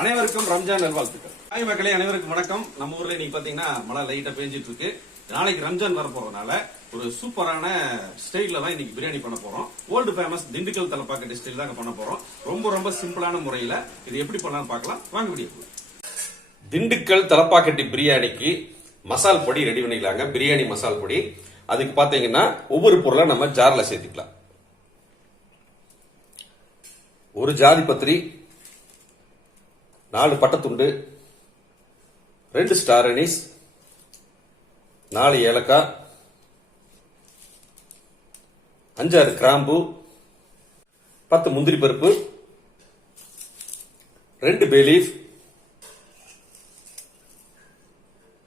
அனைவருக்கும் ரம்ஜான் நல்வாழ்த்துக்கள். ஹாய் மக்களே, அனைவருக்கும் வணக்கம். நம்ம ஊர்ல இன்னைக்கு பாத்தீங்கன்னா மழை லைட்டா பெஞ்சிட்டு இருக்கு. நாளைக்கு ரம்ஜான் வர போறதுனால ஒரு சூப்பரான ஸ்டைல்ல தான் இன்னைக்கு பிரியாணி பண்ண போறோம். Old famous Dindigul Thalappakatti style தான் பண்ண போறோம். ரொம்ப ரொம்ப சிம்பிளான முறையில இது எப்படி பண்ணலாம்னு பார்க்கலாம். வாங்க வீடியோ. திண்டுக்கல் தலப்பாக்கட்டி பிரியாணிக்கு மசால் பொடி ரெடி பண்ணிக்கலாங்க. பிரியாணி மசால் பொடி. அதுக்கு பாத்தீங்கன்னா ஒவ்வொரு பொருளா நம்ம ஜார்ல சேர்த்துக்கலாம். ஒரு ஜாதி பத்திரி, 4 பட்டைத்துண்டு, 2 ஸ்டார் அனீஸ், 4 ஏலக்காய், 5-6 கிராம்பு, 10 முந்திரி பருப்பு, 2 பே லீஃப்.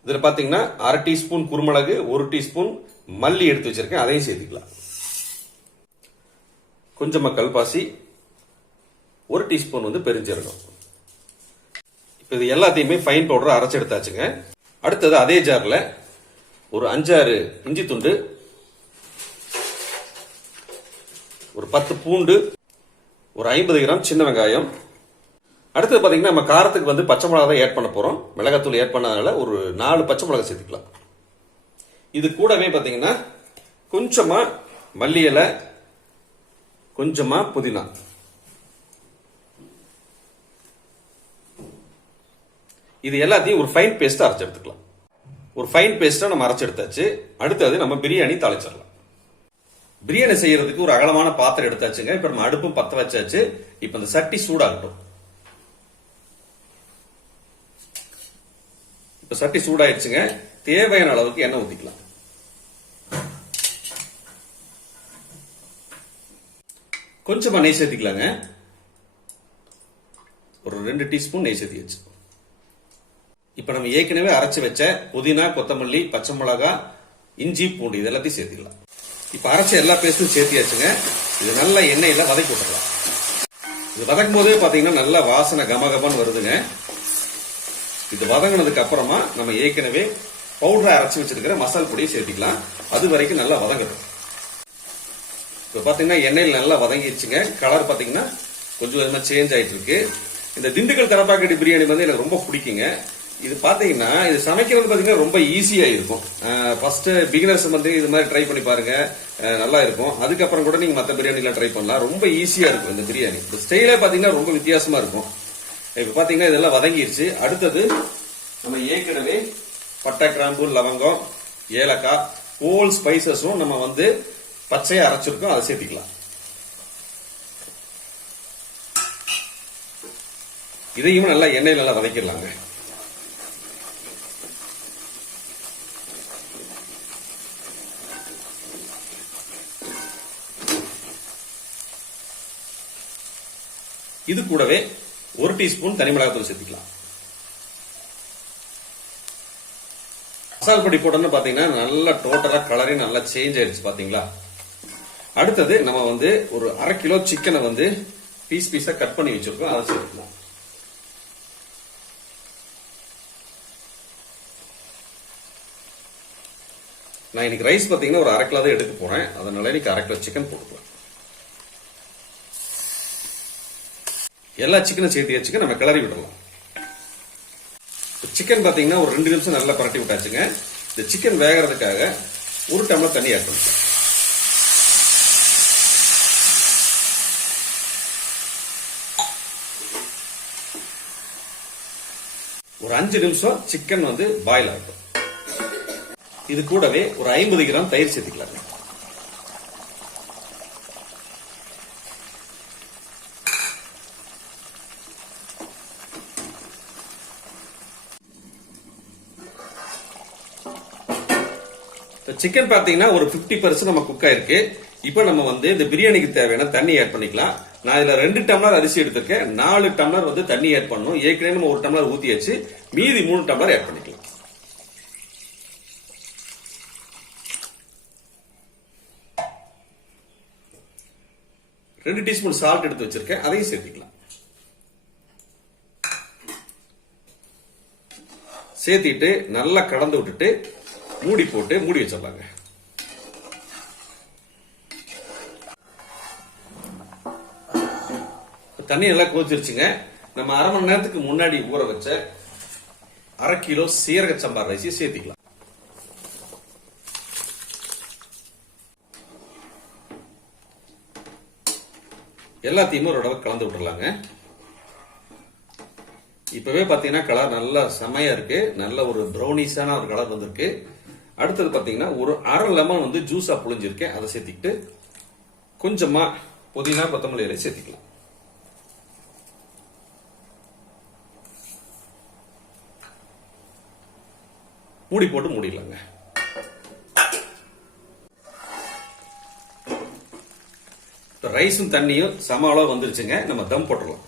இதுல பாத்தீங்கன்னா 1/2 டீஸ்பூன் குருமிளகு, 1 டீஸ்பூன் மல்லி எடுத்து வச்சிருக்கேன், அதையும் சேர்த்துக்கலாம். கொஞ்சமா கல்பாசி, 1 டீஸ்பூன் பெருஞ்சீரகம். இது எல்லாத்தையுமே ஃபைன் பவுடர் அரைச்சு எடுத்தாச்சுங்க. அடுத்தது அதே ஜார்ல ஒரு 5-6 இஞ்சி துண்டு, ஒரு 10 பூண்டு, ஒரு 50 கிராம் சின்ன வெங்காயம். அடுத்தது பாத்தீங்கன்னா நம்ம காரத்துக்கு பச்சை மிளகா தான் ஏட் பண்ண போறோம். மிளகாத்தூள் ஏட் பண்ணதுனால ஒரு 4 பச்சை மிளகா சேர்த்துக்கலாம். இது கூடவே பாத்தீங்கன்னா கொஞ்சமா மல்லி இலை, கொஞ்சமா புதினா. இது எல்லாத்தையும் ஒரு ஃபைன் பேஸ்டா அரைச்சு எடுத்துக்கலாம். ஒரு ஃபைன் பேஸ்டா நம்ம அரைச்சு எடுத்தாச்சு. அடுத்தது நம்ம பிரியாணி தாளிச்சிடலாம். பிரியாணி செய்யறதுக்கு ஒரு அகலமான பாத்திரம் எடுத்தாச்சுங்க. இப்ப நம்ம அடுப்பும் பத்த வச்சாச்சு. இப்ப இந்த சட்டி சூடாகட்டும். இப்ப சட்டி சூடாயிடுச்சுங்க. தேவையான அளவுக்கு எண்ணெய் ஊத்திக்கலாம். கொஞ்சமா நெய் சேர்த்திக்கலாங்க. ஒரு 2 டீஸ்பூன் நெய் சேர்த்தியாச்சு. இப்ப நம்ம ஏற்கனவே அரைச்சு வச்ச புதினா, கொத்தமல்லி, பச்சை மிளகா, இஞ்சி, பூண்டு இது எல்லாத்தையும் சேர்த்திக்கலாம். இப்ப அரைச்ச எல்லா பேஸ்டும் சேர்த்தியாச்சுங்க. இது நல்லா எண்ணெயில வதக்கி விட்டுக்கலாம். இது வதக்கும் போதே பாத்தீங்கன்னா நல்ல வாசனை கமகமன்னு வருதுங்க. இது வதங்கினதுக்கு அப்புறமா நம்ம ஏற்கனவே பவுடரை அரைச்சு வச்சிருக்கிற மசால் பொடியை சேர்த்திக்கலாம். அது வரைக்கும் நல்லா வதங்கணும். இப்ப பாத்தீங்கன்னா எண்ணெயில் நல்லா வதங்கிடுச்சுங்க. கலர் பாத்தீங்கன்னா கொஞ்சம் கொஞ்சமா சேஞ்ச் ஆயிட்டு இருக்கு. இந்த திண்டுக்கல் தலப்பாக்கட்டி பிரியாணி எனக்கு ரொம்ப பிடிக்குங்க. இது பாத்தீங்கன்னா இது சமைக்கிறது பாத்தீங்கன்னா ரொம்ப ஈஸியா இருக்கும். ஃபர்ஸ்ட் பிகினர்ஸ் இது மாதிரி ட்ரை பண்ணி பாருங்க, நல்லா இருக்கும். அதுக்கப்புறம் கூட நீங்க மத்த பிரியாணி எல்லாம் ட்ரை பண்ணலாம். ரொம்ப ஈஸியா இருக்கும் இந்த பிரியாணி. இந்த ஸ்டைலே பாத்தீங்கன்னா ரொம்ப வித்தியாசமா இருக்கும். இப்ப பாத்தீங்கன்னா இதெல்லாம் வதங்கிருச்சு. அடுத்தது நம்ம ஏற்கனவே பட்டை, கிராம்பு, லவங்கம், ஏலக்காய், ஹோல் ஸ்பைசஸும் நம்ம பச்சையா அரைச்சிருக்கோம், அதை சேர்த்திக்கலாம். இதையும் நல்லா எண்ணெயில் நல்லா வதக்கிடலாங்க. இது கூடவே 1 டீஸ்பூன் தனி மிளகாத்தூள் சேர்த்துக்கலாம். மசால் பொடி போட்டோம்னு பாத்தீங்கன்னா நல்லா டோட்டலா கலரே நல்லா சேஞ்ச் ஆயிடுச்சு பாத்தீங்களா. அடுத்தது நம்ம ஒரு 1/2 கிலோ சிக்கனை பீஸ் பீஸா கட் பண்ணி வச்சிருக்கோம், அதை சேர்த்துக்கலாம். நான் இன்னைக்கு ரைஸ் பாத்தீங்கன்னா ஒரு 1/2 கிலோ தான் எடுக்க போறேன். அதனால இன்னைக்கு 1/2 கிலோ சிக்கன் போட்டுக்கலாம். எல்லா சிக்கனும் சேர்த்து நம்ம கிளறி விடலாம். சிக்கன் பாத்தீங்கன்னா ஒரு 2 நிமிஷம் நல்லா பரட்டி விட்டாச்சுங்க. இந்த சிக்கன் வேகிறதுக்காக 1 டம்ளர் தண்ணி ஆட் பண்ணிக்கலாம். ஒரு 5 நிமிஷம் சிக்கன் பாயில் ஆகட்டும். இது கூடவே ஒரு 50 கிராம் தயிர் சேர்த்துக்கலாம். சிக்கன் பாத்தீங்கன்னா ஒரு 50% நம்ம குக் ஆயிருக்கு. இப்ப நம்ம இந்த பிரியாணிக்கு தேவையான தண்ணி ஆட் பண்ணிக்கலாம். நான் இதுல 2 டம்ளர் அரிசி எடுத்திருக்கேன். 4 டம்ளர் தண்ணி ஆட் பண்ணணும். ஏற்கனவே நம்ம 1 டம்ளர் ஊத்தியாச்சு. மீதி 3 டம்ளர் ஆட் பண்ணிக்கலாம். ரெண்டு டீஸ்பூன் சால்ட் எடுத்து வச்சிருக்கேன், அதையும் சேர்த்துக்கலாம். சேர்த்திட்டு நல்லா கலந்து விட்டுட்டு மூடி போட்டு மூடி வச்சிடலாங்க. தண்ணி நல்லா கொதிச்சிருச்சுங்க. நம்ம அரை மணி நேரத்துக்கு முன்னாடி ஊற வச்ச 1/2 கிலோ சீரக சம்பா ரைஸை சேர்த்திக்கலாம். எல்லாத்தையுமே ஒரு தடவை கலந்து விட்டுறலாங்க. இப்பவே பாத்தீங்கன்னா கலர் நல்லா செமையா இருக்கு. நல்ல ஒரு ப்ரௌனிஷான ஒரு கலர் வந்திருக்கு. அடுத்தது பாத்தீங்கன்னா ஒரு அரை லெமன் வந்து ஜூஸா புழிஞ்சிருக்கேன். அதை சேர்த்திக்கிட்டு கொஞ்சமா புதினா கொத்தமல்லி இலை சேர்த்திக்கலாம். மூடி போட்டு மூடிடலாங்க. ரைஸும் தண்ணியும் சம அளவு வந்துருச்சுங்க. நம்ம தம் போட்டுடலாம்.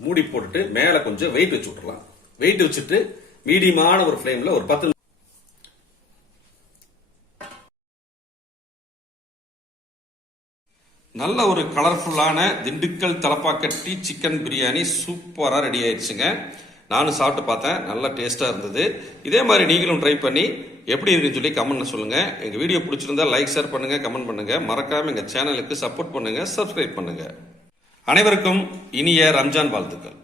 மூடி போட்டுட்டு மேல கொஞ்சம் வெயிட் வச்சு விட்டுறலாம். வெயிட் வச்சுட்டு மீடியமான ஒரு ஃப்ளேம்ல ஒரு 10 நல்ல ஒரு கலர்ஃபுல்லான திண்டுக்கல் தலப்பாக்கட்டி சிக்கன் பிரியாணி சூப்பரா ரெடி ஆயிடுச்சுங்க. நானும் சாப்பிட்டு பார்த்தேன். நல்லா டேஸ்டா இருந்தது. இதே மாதிரி நீங்களும் ட்ரை பண்ணி எப்படி இருக்குன்னு சொல்லி கமெண்ட்ல சொல்லுங்க. எங்க வீடியோ பிடிச்சிருந்தா லைக், ஷேர் பண்ணுங்க, கமெண்ட் பண்ணுங்க. மறக்காம எங்க சேனலுக்கு சப்போர்ட் பண்ணுங்க, சப்ஸ்கிரைப் பண்ணுங்க. அனைவருக்கும் இனிய ரம்ஜான் வாழ்த்துக்கள்.